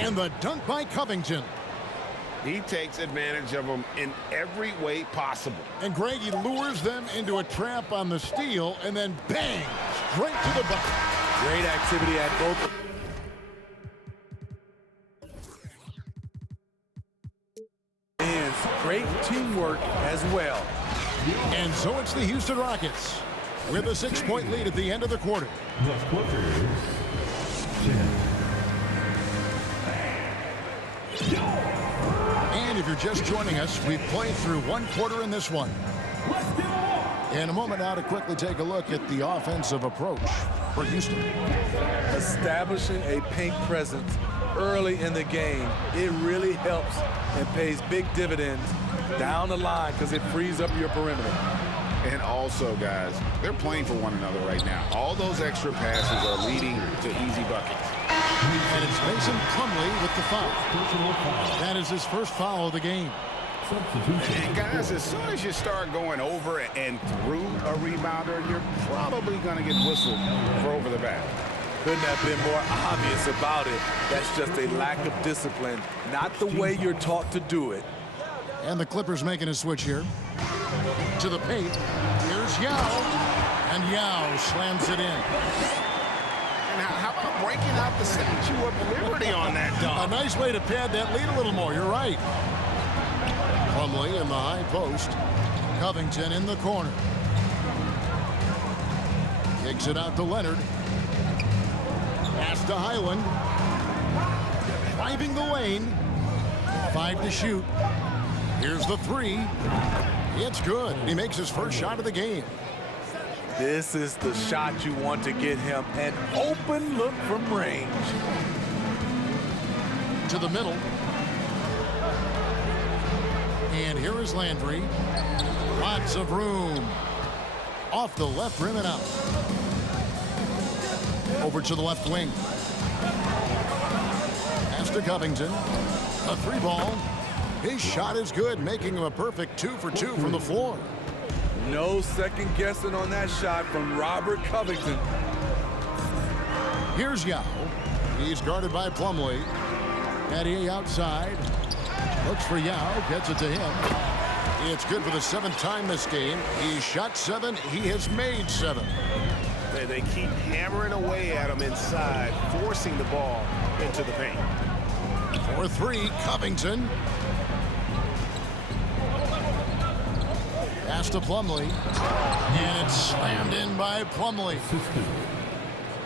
And the dunk by Covington. He takes advantage of them in every way possible. And Greg, he lures them into a trap on the steal, and then bang, straight to the bucket. Great activity at both. And great teamwork as well. And so it's the Houston Rockets with a 6-point lead at the end of the quarter. The Clippers 10. And if you're just joining us, we've played through one quarter in this one. In a moment now to quickly take a look at the offensive approach for Houston. Establishing a paint presence early in the game, it really helps and pays big dividends down the line because it frees up your perimeter. And also, guys, they're playing for one another right now. All those extra passes are leading to easy buckets. And it's Mason Plumlee with the foul. That is his first foul of the game. And guys, as soon as you start going over and through a rebounder, you're probably going to get whistled for over the back. Couldn't have been more obvious about it. That's just a lack of discipline, not the way you're taught to do it. And the Clippers making a switch here. To the paint. Here's Yao. And Yao slams it in. And how about breaking out the Statue of Liberty on that dunk? A nice way to pad that lead a little more. You're right. Plumlee in the high post. Covington in the corner. Kicks it out to Leonard. Pass to Highland. Driving the lane. 5 to shoot. Here's the 3. It's good. He makes his first shot of the game. This is the shot you want to get him. An open look from range. To the middle. And here is Landry. Lots of room. Off the left rim and out. Over to the left wing. Pass to Covington. A 3-ball. His shot is good, making him a perfect 2 for 2 from the floor. No second guessing on that shot from Robert Covington. Here's Yao. He's guarded by Plumlee. Patty outside. Looks for Yao. Gets it to him. It's good for the 7th time this game. He's shot 7. He has made 7. They keep hammering away at him inside, forcing the ball into the paint. For 3, Covington. Pass to Plumlee. And it's slammed in by Plumlee.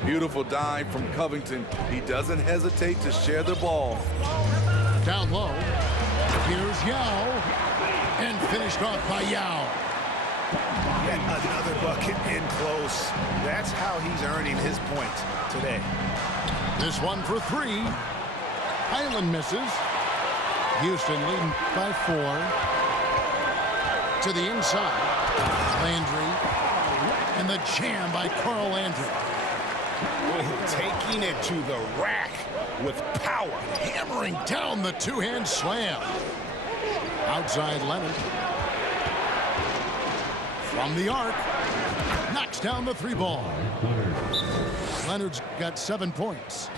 Beautiful dime from Covington. He doesn't hesitate to share the ball. Down low. Here's Yao. And finished off by Yao. Yet another bucket in close. That's how he's earning his points today. This one for 3. Highland misses. Houston leading by 4. To the inside. Landry. And the jam by Carl Landry. Taking it to the rack with power. Hammering down the 2-hand slam. Outside Leonard. From the arc. Knocks down the 3-ball. Leonard's got 7 points.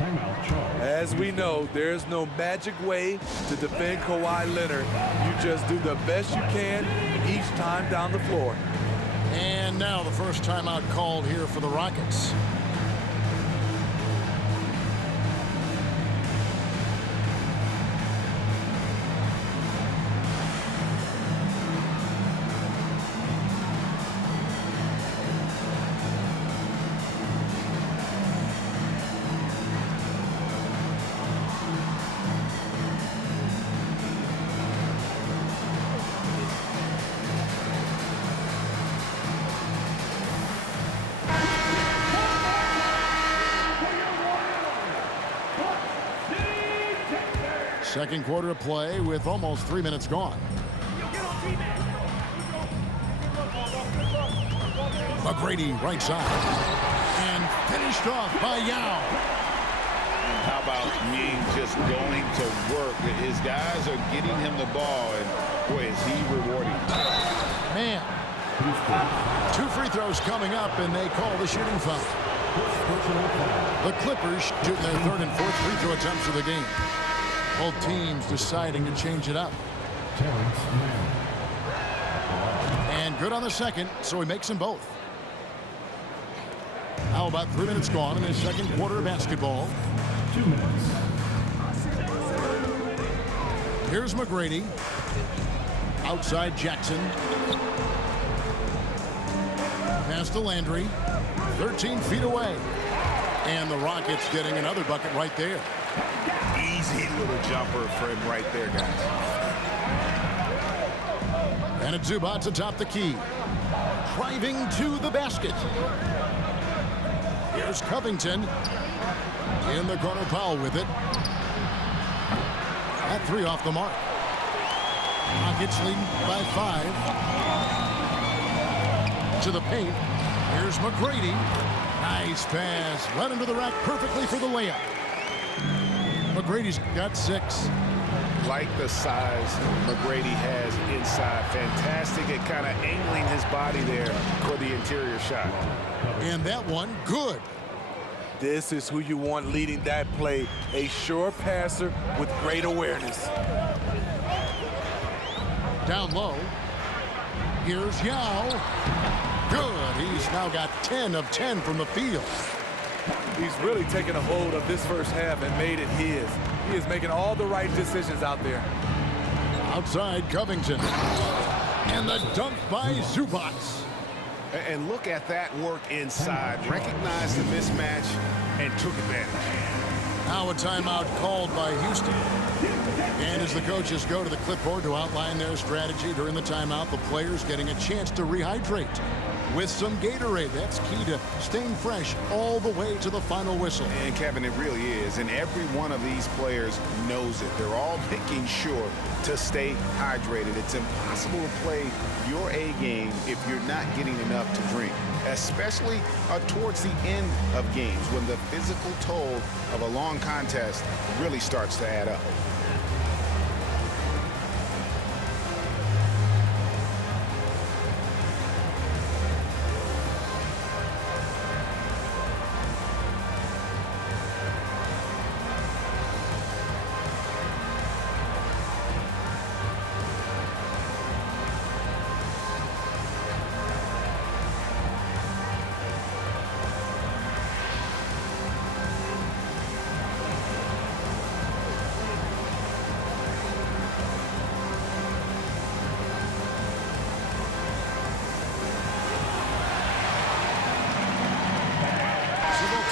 As we know, there's no magic way to defend Kawhi Leonard. You just do the best you can each time down the floor. And now the first timeout called here for the Rockets. Second quarter of play with almost 3 minutes gone. McGrady right side. And finished off by Yao. How about Ying just going to work? His guys are getting him the ball, and boy, is he rewarding. Man. 2 free throws coming up, and they call the shooting foul. The Clippers shooting their third and fourth free throw attempts of the game. Both teams deciding to change it up. And good on the second, so he makes them both. How about 3 minutes gone in his second quarter of basketball? 2 minutes. Here's McGrady. Outside Jackson. Pass to Landry. 13 feet away. And the Rockets getting another bucket right there. Easy little jumper for him right there, guys. And it's Zubac atop the key. Driving to the basket. Here's Covington. In the corner, Powell with it. That three off the mark. Rockets leading by 5. To the paint. Here's McGrady. Nice pass. Right into the rack perfectly for the layup. McGrady's got 6. Like the size McGrady has inside. Fantastic at kind of angling his body there for the interior shot. And that one, good. This is who you want leading that play. A sure passer with great awareness. Down low. Here's Yao. Good. He's now got 10 of 10 from the field. He's really taken a hold of this first half and made it his. He is making all the right decisions out there. Outside Covington. And the dunk by Zubac. And look at that work inside. Recognized the mismatch and took advantage. Now a timeout called by Houston. And as the coaches go to the clipboard to outline their strategy during the timeout, the players getting a chance to rehydrate with some Gatorade. That's key to staying fresh all the way to the final whistle. And Kevin, it really is. And every one of these players knows it. They're all making sure to stay hydrated. It's impossible to play your A game if you're not getting enough to drink, especially towards the end of games when the physical toll of a long contest really starts to add up.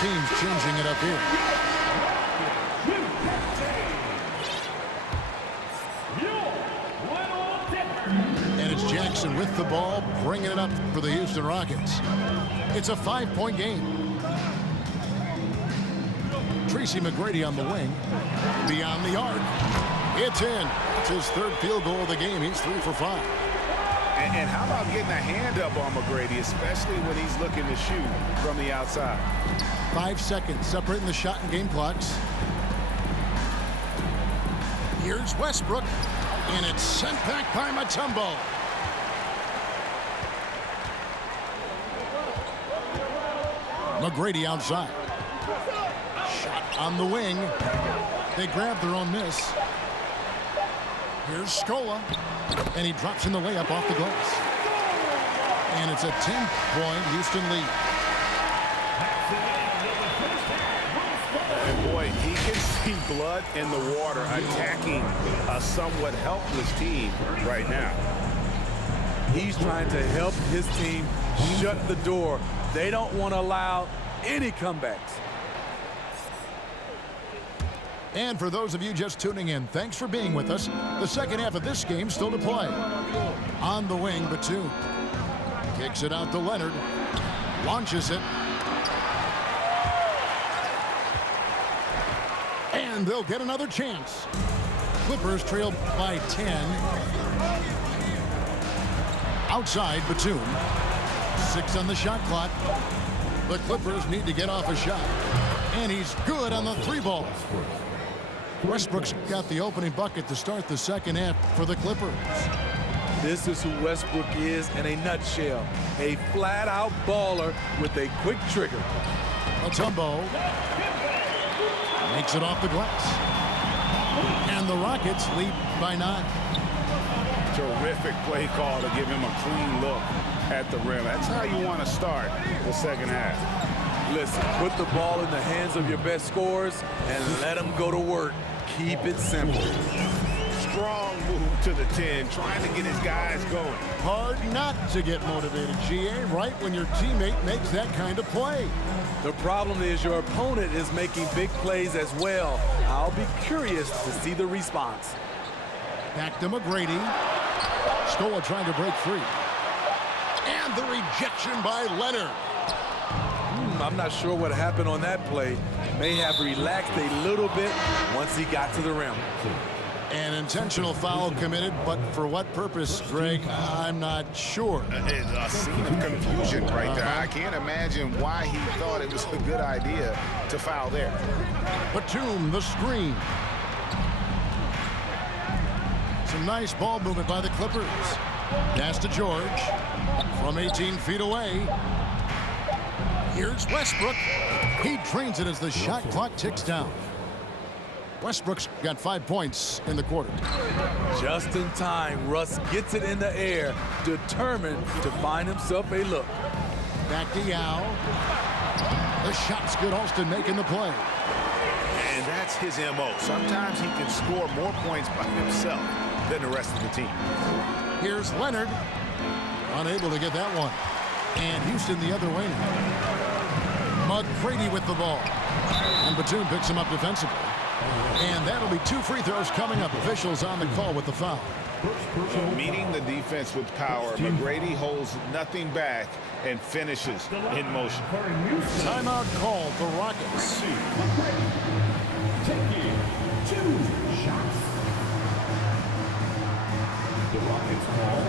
Teams changing it up here. And it's Jackson with the ball, bringing it up for the Houston Rockets. It's a 5-point game. Tracy McGrady on the wing. Beyond the arc. It's in. It's his third field goal of the game. He's 3 for 5. And how about getting a hand up on McGrady, especially when he's looking to shoot from the outside? 5 seconds separating the shot and game clocks. Here's Westbrook, and it's sent back by Mutombo. McGrady outside. Shot on the wing. They grab their own miss. Here's Scola, and he drops in the layup off the glass. And it's a 10-point Houston lead. And boy, he can see blood in the water attacking a somewhat helpless team right now. He's trying to help his team shut the door. They don't want to allow any comebacks. And for those of you just tuning in, thanks for being with us. The second half of this game still to play. On the wing, Batum. Kicks it out to Leonard. Launches it. And they'll get another chance. Clippers trail by 10. Outside, Batum. 6 on the shot clock. The Clippers need to get off a shot. And he's good on the 3-ball. Westbrook's got the opening bucket to start the second half for the Clippers. This is who Westbrook is in a nutshell. A flat-out baller with a quick trigger. Mutombo makes it off the glass. And the Rockets lead by 9. Terrific play call to give him a clean look at the rim. That's how you want to start the second half. Listen, put the ball in the hands of your best scorers and let them go to work. Keep it simple. Strong move to the 10, trying to get his guys going. Hard not to get motivated, GA, right when your teammate makes that kind of play. The problem is your opponent is making big plays as well. I'll be curious to see the response. Back to McGrady. Scola trying to break free. And the rejection by Leonard. I'm not sure what happened on that play. May have relaxed a little bit once he got to the rim. An intentional foul committed, but for what purpose, Greg, I'm not sure. It's a scene of confusion right there. I can't imagine why he thought it was a good idea to foul there. Batum, the screen. Some nice ball movement by the Clippers. Pass to George from 18 feet away. Here's Westbrook. He drains it as the shot clock ticks down. Westbrook's got 5 points in the quarter. Just in time, Russ gets it in the air, determined to find himself a look. Back to Yao. The shot's good. Alston making the play. And that's his MO. Sometimes he can score more points by himself than the rest of the team. Here's Leonard. Unable to get that one. And Houston the other way now. McGrady with the ball. And Batum picks him up defensively. And that'll be 2 free throws coming up. Officials on the call with the foul. Meeting the defense with power, McGrady holds nothing back and finishes in motion. Timeout called the Rockets. Taking 2 shots. The Rockets call.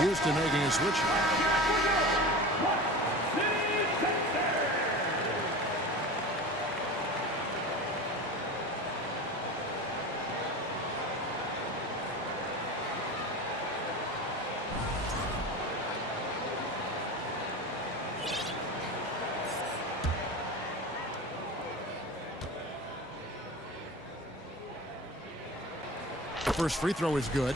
Houston making a switch. First free throw is good.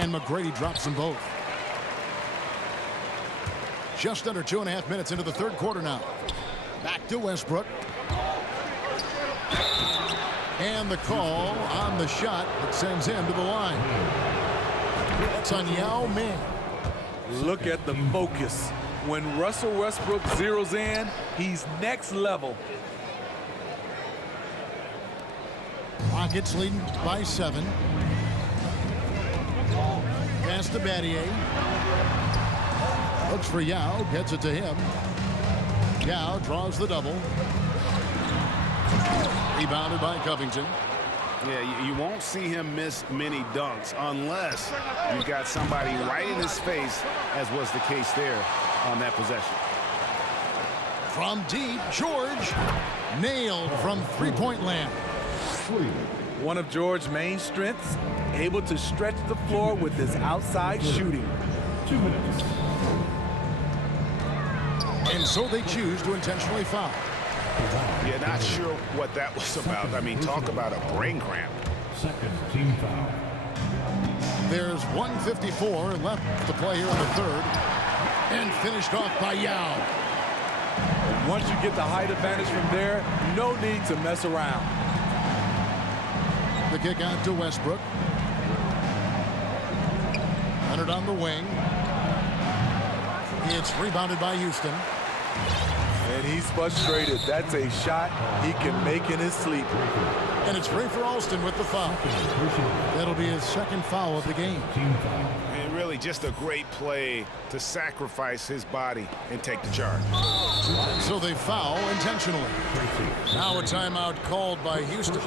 And McGrady drops them both. Just under 2.5 minutes into the third quarter now. Back to Westbrook. And the call on the shot that sends him to the line. That's on Yao Ming. Look at the focus. When Russell Westbrook zeroes in, he's next level. Rockets leading by 7. Pass to Battier. Looks for Yao, gets it to him. Yao draws the double. Rebounded by Covington. Yeah, you won't see him miss many dunks unless you've got somebody right in his face, as was the case there on that possession. From deep, George nailed from three-point land. One of George's main strengths, able to stretch the floor with his outside shooting. 2 minutes. And so they choose to intentionally foul. Yeah, not sure what that was about. I mean, talk about a brain cramp. Second team foul. There's 1:54 left to play here in the third. And finished off by Yao. And once you get the height advantage from there, no need to mess around. The kick out to Westbrook. Leonard on the wing. It's rebounded by Houston. And he's frustrated. That's a shot he can make in his sleep. And it's free for Alston with the foul. That'll be his second foul of the game. Team foul. And really just a great play to sacrifice his body and take the charge. So they foul intentionally. Now a timeout called by Houston.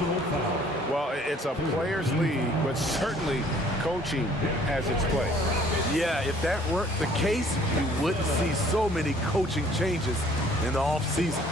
Well, it's a players' league, but certainly coaching has its place. Yeah, if that weren't the case, you wouldn't see so many coaching changes in the offseason.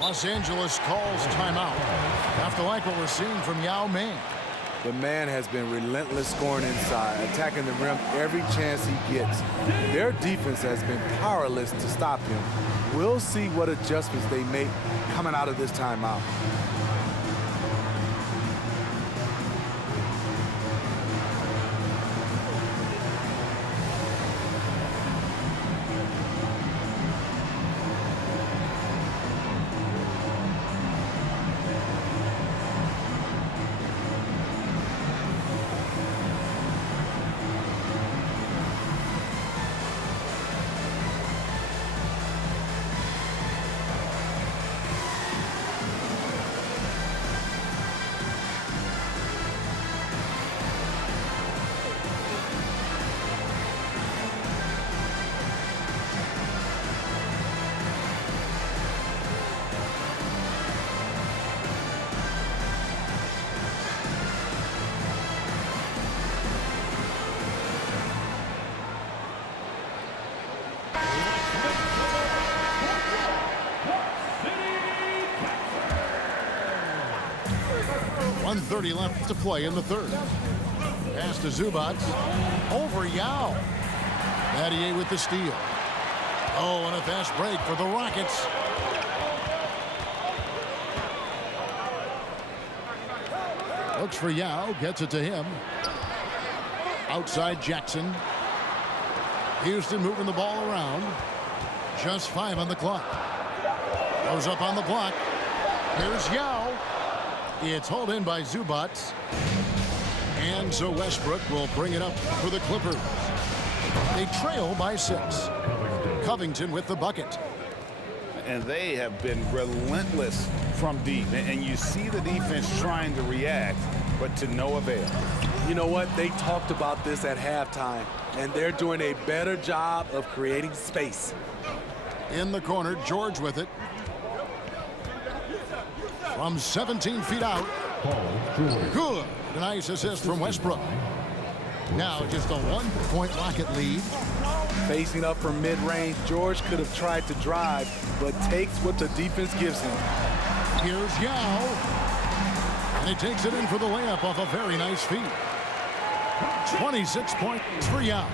Los Angeles calls timeout. Have to like what we're seeing from Yao Ming. The man has been relentless scoring inside, attacking the rim every chance he gets. Their defense has been powerless to stop him. We'll see what adjustments they make coming out of this timeout. .130 left to play in the third. Pass to Zubac. Over Yao. Battier with the steal. Oh, and a fast break for the Rockets. Looks for Yao. Gets it to him. Outside Jackson. Houston moving the ball around. Just 5 on the clock. Goes up on the block. Here's Yao. It's hauled in by Zubac. And so Westbrook will bring it up for the Clippers. They trail by 6. Covington with the bucket. And they have been relentless from deep. And you see the defense trying to react, but to no avail. You know what? They talked about this at halftime, and they're doing a better job of creating space. In the corner, George with it. From 17 feet out. Good. A nice assist from Westbrook. Now just a 1-point Rocket lead. Facing up from mid-range, George could have tried to drive, but takes what the defense gives him. Here's Yao. And he takes it in for the layup off a very nice feed. 26 points for Yao.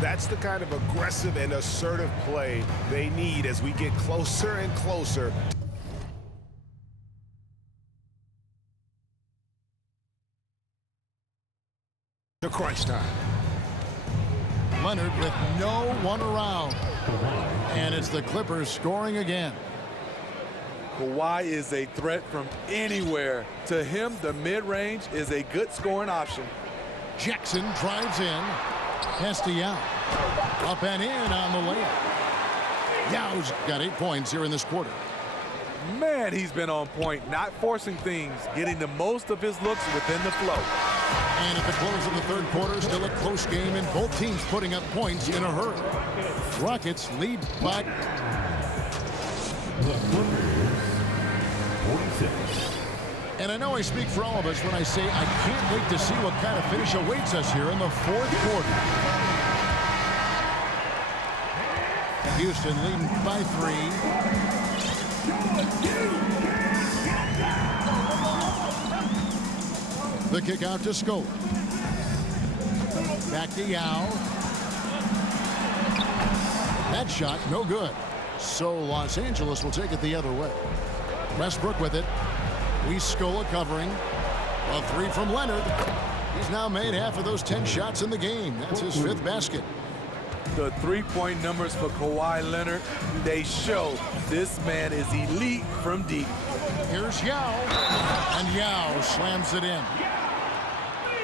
That's the kind of aggressive and assertive play they need as we get closer and closer. To crunch time. Leonard with no one around. And it's the Clippers scoring again. Kawhi is a threat from anywhere. To him, the mid-range is a good scoring option. Jackson drives in. Pass to Yao. Up and in on the layup. Yao's got 8 points here in this quarter. Man, he's been on point, not forcing things, getting the most of his looks within the flow. And at the close of the third quarter, still a close game, and both teams putting up points in a hurry. Rockets lead by The Clippers, 46. And I know I speak for all of us when I say I can't wait to see what kind of finish awaits us here in the fourth quarter. Houston leading by 3. The kick out to Scola. Back to Yao. That shot, no good. So Los Angeles will take it the other way. Westbrook with it. Scola covering. A 3 from Leonard. He's now made half of those 10 shots in the game. That's his 5th basket. The three-point numbers for Kawhi Leonard, they show this man is elite from deep. Here's Yao. And Yao slams it in.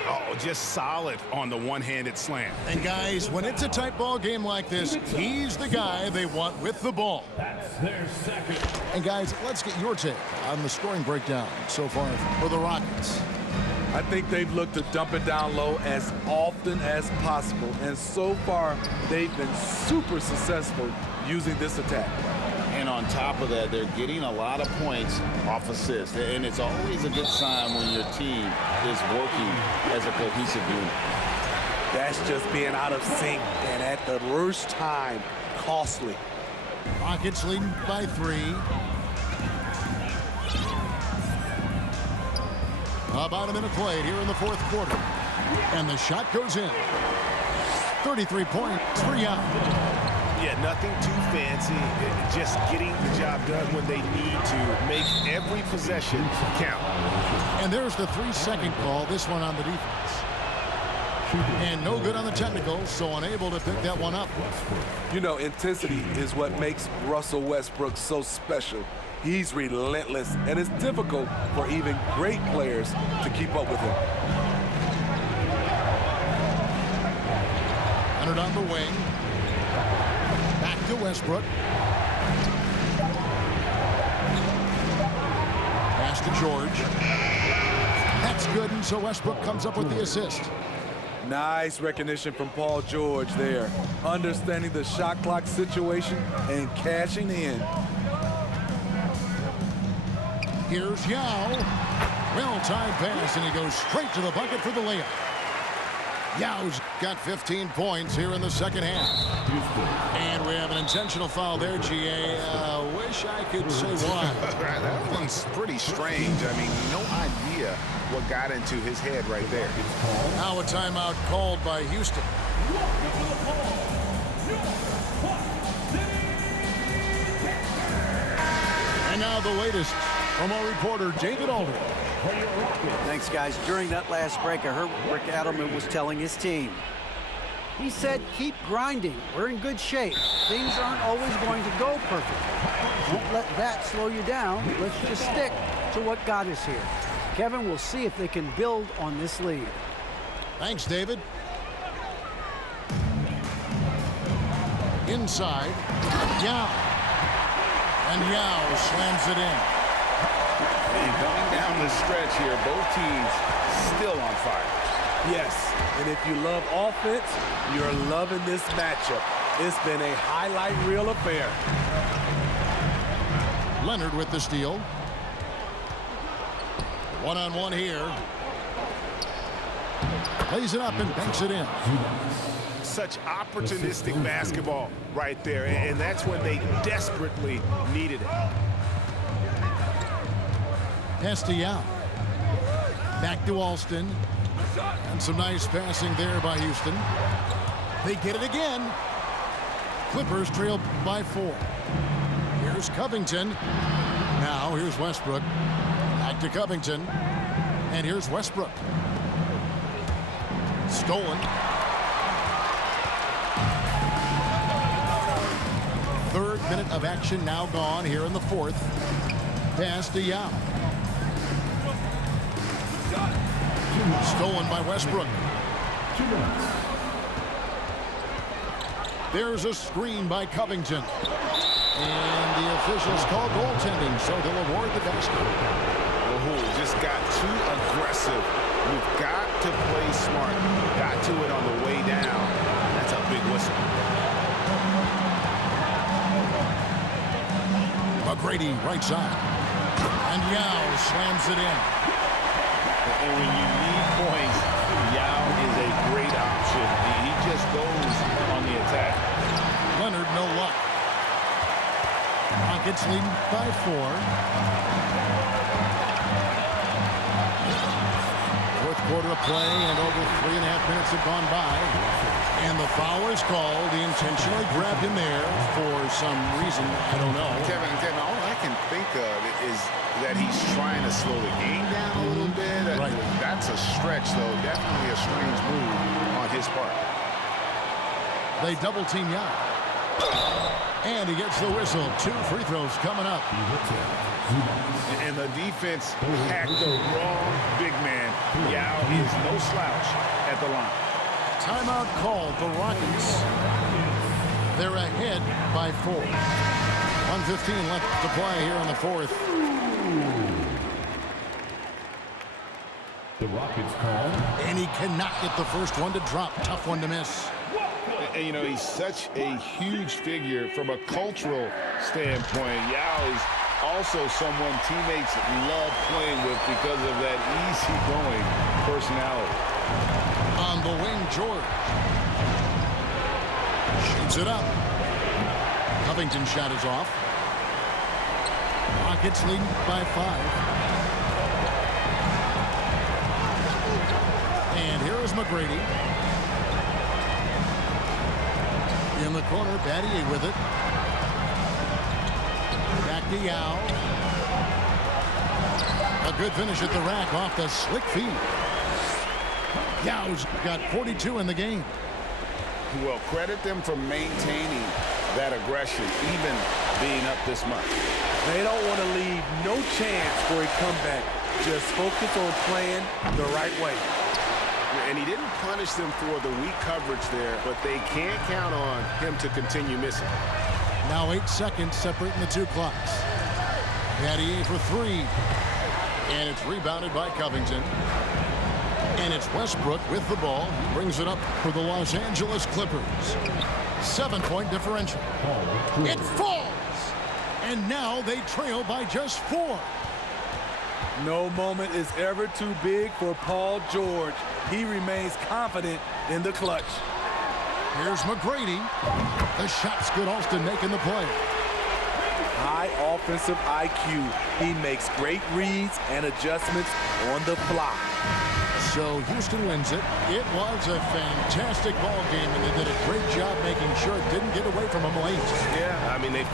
Oh, just solid on the one-handed slam. And guys, when it's a tight ball game like this, he's the guy they want with the ball. That's their second. And guys, let's get your take on the scoring breakdown so far for the Rockets. I think they've looked to dump it down low as often as possible. And so far, they've been super successful using this attack. And on top of that, they're getting a lot of points off assists. And it's always a good sign when your team is working as a cohesive unit. That's just being out of sync and at the worst time, costly. Rockets leading by 3. About a minute played here in the fourth quarter. And the shot goes in. 33 points for Yao. Yeah, nothing too fancy. Just getting the job done when they need to. Make every possession count. And there's the 3-second call. This one on the defense. And no good on the technical, so unable to pick that one up. You know, intensity is what makes Russell Westbrook so special. He's relentless, and it's difficult for even great players to keep up with him. Leonard on the wing. Back to Westbrook. Pass to George. That's good, and so Westbrook comes up with the assist. Nice recognition from Paul George there. Understanding the shot clock situation and cashing in. Here's Yao. Well-timed pass, and he goes straight to the bucket for the layup. Yao's got 15 points here in the second half. And we have an intentional foul there, GA. Wish I could say why. That one's pretty strange. I mean, no idea what got into his head right there. Now a timeout called by Houston. And now the latest from our reporter, David Aldridge. Thanks, guys. During that last break, I heard Rick Adelman was telling his team. He said, keep grinding. We're in good shape. Things aren't always going to go perfectly. Don't let that slow you down. Let's just stick to what got us here. Kevin, we'll see if they can build on this lead. Thanks, David. Inside, Yao. And Yao slams it in. And coming down the stretch here, both teams still on fire. Yes, and if you love offense, you're loving this matchup. It's been a highlight reel affair. Leonard with the steal. One-on-one here. Plays it up and banks it in. Such opportunistic basketball right there, and that's when they desperately needed it. Pass to Yao. Back to Alston. And some nice passing there by Houston. They get it again. Clippers trail by 4. Here's Covington. Now here's Westbrook. Back to Covington. And here's Westbrook. Stolen. Third minute of action now gone here in the 4th. Pass to Yao. Stolen by Westbrook. There's a screen by Covington. And the officials call goaltending, so they'll award the basket. Oh, just got too aggressive. You've got to play smart. Got to it on the way down. That's a big whistle. McGrady right side. And Yao slams it in. And when you need points, Yao is a great option. He just goes on the attack. Leonard, no luck. Rockets lead by 4. Fourth quarter of play, and over 3.5 minutes have gone by. And the foul is called. He intentionally grabbed him there for some reason. I don't know. Kevin, all I can think of is that he's trying to slow the game down a little bit. Right. That's a stretch, though. Definitely a strange move on his part. They double team Yao. And he gets the whistle. 2 free throws coming up. And the defense hacked the wrong big man. Yao is no slouch at the line. Timeout called. The Rockets. They're ahead by 4. 1:15 left to play here in the 4th. The Rockets call. And he cannot get the first one to drop. Tough one to miss. And, you know, he's such a huge figure from a cultural standpoint. Yao is also someone teammates love playing with because of that easygoing personality. On the wing, George. Shoots it up. Covington shot is off. Rockets lead by 5. And here is McGrady. In the corner, Battier with it. Back to Yao. A good finish at the rack off the slick feed. Yao's got 42 in the game. Well, credit them for maintaining that aggression, even being up this much. They don't want to leave no chance for a comeback. Just focus on playing the right way. And he didn't punish them for the weak coverage there, but they can't count on him to continue missing. Now 8 seconds separating the 2 clocks. Battier for 3. And it's rebounded by Covington. And it's Westbrook with the ball. He brings it up for the Los Angeles Clippers. 7-point differential. It falls! And now they trail by just 4. No moment is ever too big for Paul George. He remains confident in the clutch. Here's McGrady. The shot's good. Alston making the play. High offensive IQ. He makes great reads and adjustments on the fly. So Houston wins it. It was a fantastic ball game, and they did a great job making sure it didn't get away from them late. Yeah, I mean, they